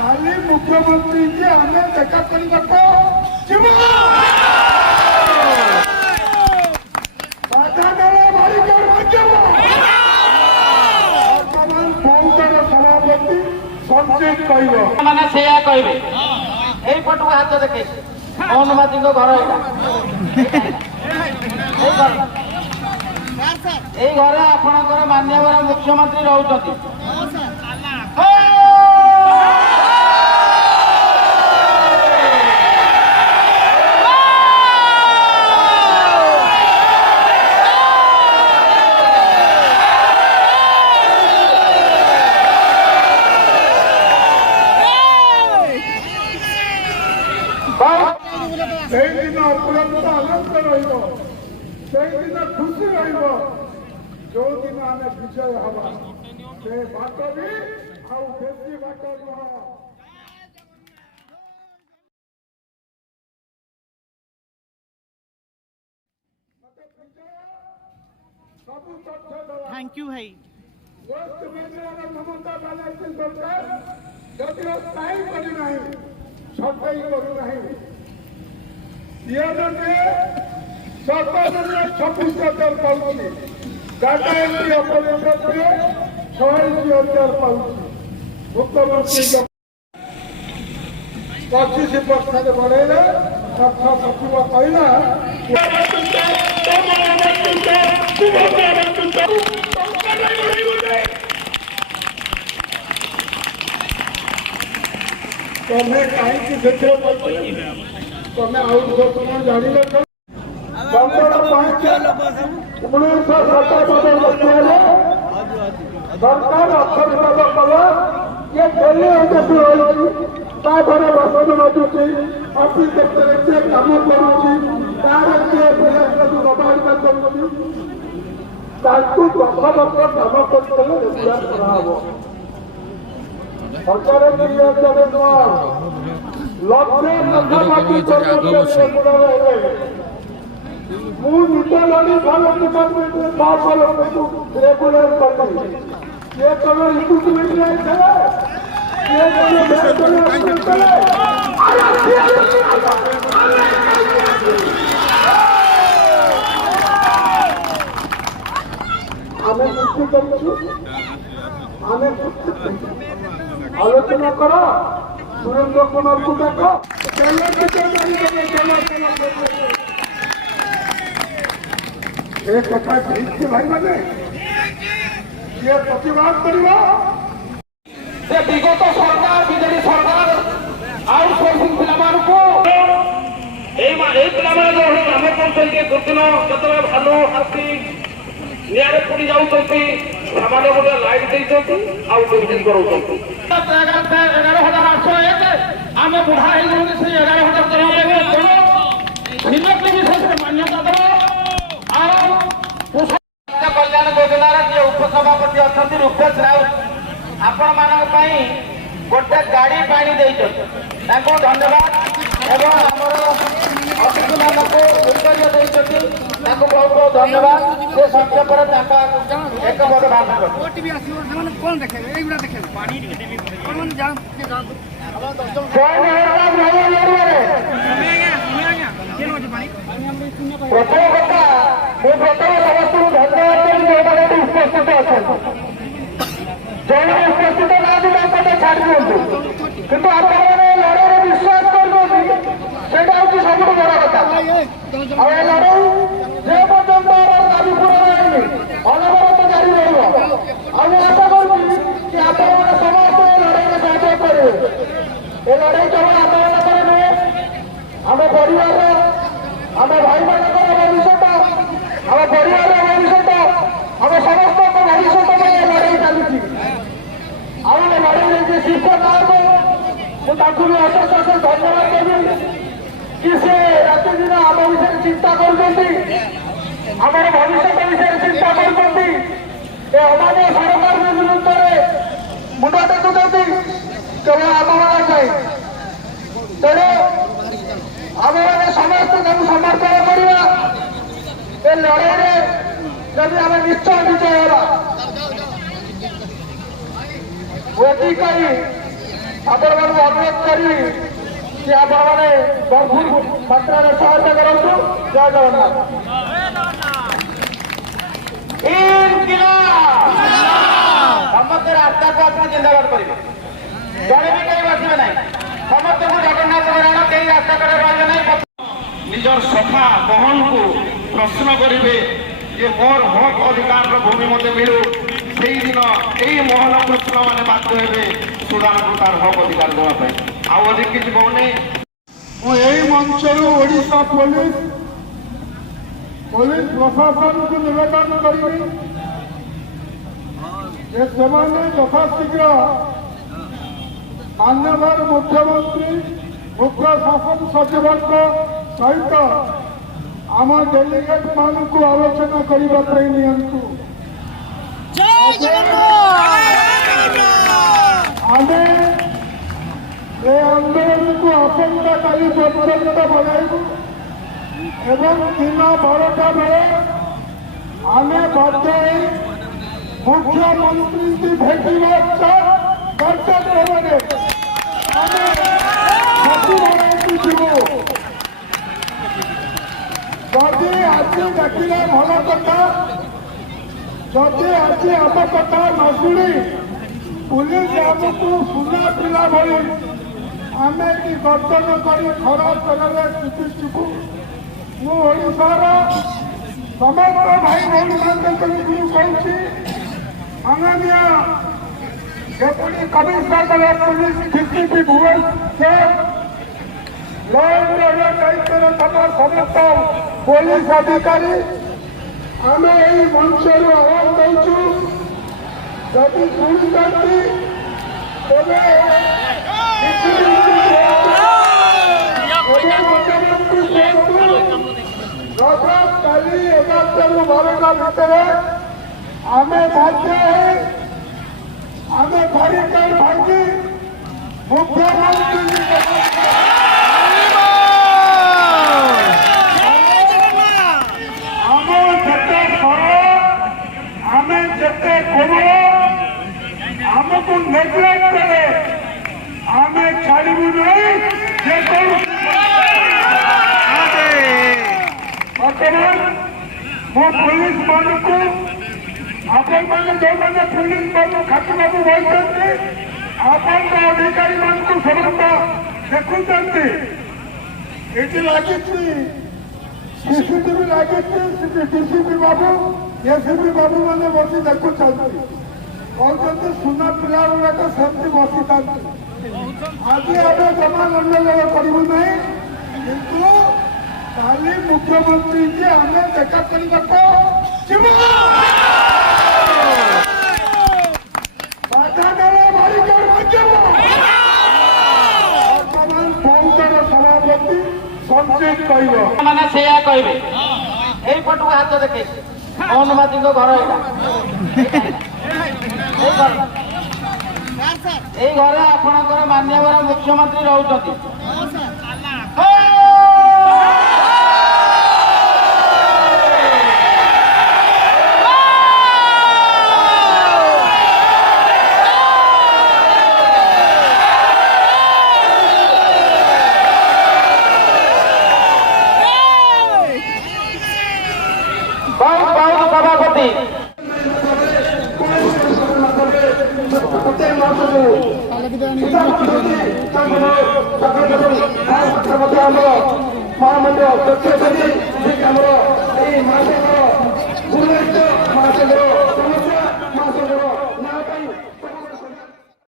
काली मुख्यमंत्री जी हमें देखा करने को संचित कहने से कहे यही पटू हाथ देखे अनुमति घर এই ঘরে আপনার মাননীয় মুখ্যমন্ত্রী রହୁଛନ୍ତି সেই দিন অপুরন্ত আনন্দ রহব সেই দিন খুশি রহব जोदिन आम विजय हवा से बाट भी आउ बेसी बाट नह थैंक यू भाई वेस्ट बेंगल ममता बनर्जी सरकार जदिव स्थायी करना सफाई करना सर्वनिम्न 26,000 पाँच डाटा एंट्री ऑपरेटर पे 46,000 पाँच मुख्यमंत्री 25% बढ़ेगा अर्थ सचिव कहला तुम्हें कहीं देखे तुम्हें आउट घोषणा जारी रख 1977 मसीह सरकार अर्थविभाग कला ये डेली एजेंसी रही घरे बसन बाजुची अफिस सेक्रेटरी काम करुच्ची तार किए पिला नबाड़िका करुच्ची 10 वर्ष काम करते रेगुलार कराहब सरकार मुझे लड़ी फॉलो डिपार्टमेंट में 500 लोगों को रेगुलर करती ये करो रिक्रूटमेंट में चले ये करो चले हमें मुक्ति करूँ हमें आलोचना करो सुरेंद्र कुमार को देखो एक कथा ठीक भाई मैंने ये प्रतिवाद करवा विगत सरकार बीजेपी सरकार आउटसोर्सिंग पिलामानकु जो काम करते दुर्दिन जो भालू हाथी निआरे पड़ी जाऊँगी सामान्य गोटे लाइट देते आउटसोर्सिंग कर 11,801 आम बुढ़ा से 11,000 मान्यता दो कल्याण योजनार जे उपसभापति अच्छा रूपेश राउत आपण मान गोटे गाड़ी पानी धन्यवाद एवं आमर अतिथि मानक बहुत बहुत धन्यवाद से संक्षेप एक बड़ प्रथम कथा प्रथम समस्त धन्यवाद उपस्थित अच्छा जन उपस्थित ना छाड़ दिखाँ कितु आप लड़ाई विश्वास कर सब बड़ कथा लड़ाई जे पर्यटन दाबी पूरण अनवरत जारी रहा कि आप समस्त लड़ाई साहय करेंगे ये लड़ाई केवल आप नुहे आम परिवार आम भाई मान भविष्य आम परिवार भविष्य आम समस्त भविष्य लड़ाई चलुची आम लड़ाई शीर्ष नायक मुझे अशेष अशेष धन्यवाद देवी कि से राति दिन आम विषय चिंता कर भविष्य विषय चिंता कर अमान्य सरकार विरुद्ध में मुंडा टेकुंट केवल आम मान तेणु आम मैंने समस्त समर्थन करवा ए लड़ाई जब आम निश्चय विजय है आप କରି कि आपने भरपूर मात्रा में सहायता करूँ। जय जगन्नाथ। समस्त रास्ता को आप जिंदाबाद करेंगे। जड़े भी कहीं बसवे ना समस्त को जगन्नाथ नारायण कहीं रास्ता कड़े रहा नहीं। निजर सफा बहन को प्रश्न करेंगे ये मोर हक अधिकार भूमि मत मिलू से दिन यही मोहन कृष्ण मैंने बाध्य हे सुदान को तार हक अधिकार देवाई अधिक किसी कहूनी। यही मंचर ओडिशा पुलिस प्रशासन को निवेदन करी यथाशीघ्र मान्यवर मुख्यमंत्री मुख्य शासन सचिव सहित आम डेलीगेट मान को आलोचना करने नियंतु। आमे ए आंदोलन को आसंता काली पर्यंत बढ़ाइबू एवं दिन 12टा बेले आमे बाध्य मुख्यमंत्री की भेटिबा कर्तव्य आमे सचिवालय जीवु। जदि आज डाकिले भल कथा जदि आज आम कथा न शुणी पुलिस आमको सुना पिला भली आम कि गर्दन कर खराब जगह चिकित्सकू मुशार समस्त भाई भौणी कहूँ माननीय deputy commissioner police DCP Bhubaneswar law and order दायित्व तथा समस्त पुलिस अधिकारी आम यही मंचर आह्वान दौचु जदि शुणी काली 11 ରୁ 12ଟା ଭିତରେ आमे बाध्य आमे बैरिकेड भांगी मुख्यमंत्री आम जेते सरल आमे जेते कोमल आमको नेग्लेक्ट करे आमे छाड़ू नहीं। बर्तमान मो पुलिस मान को आपण मैंने जो मैंने पुलिस मान खातिमा बही आपण अधिकारी मान को समस्त देखुंटे ये लगी सीसीटीवी लगी डीसीपी बाबू एसीपी बाबू मैंने बस देखुं कहते सुना पिला गुड़ाक सेमती बसी था आज आम जमा गंडगोल करूँ ना किंतु काली मुख्यमंत्री जी आम देखा करने सभापति संचित कहे यही पटू हाथ देखे अनुमति घर এই ঘরে আপনার মাননীয় মুখ্যমন্ত্রী রହୁଛନ୍ତି। बहुत बहुत सभापति महामंडल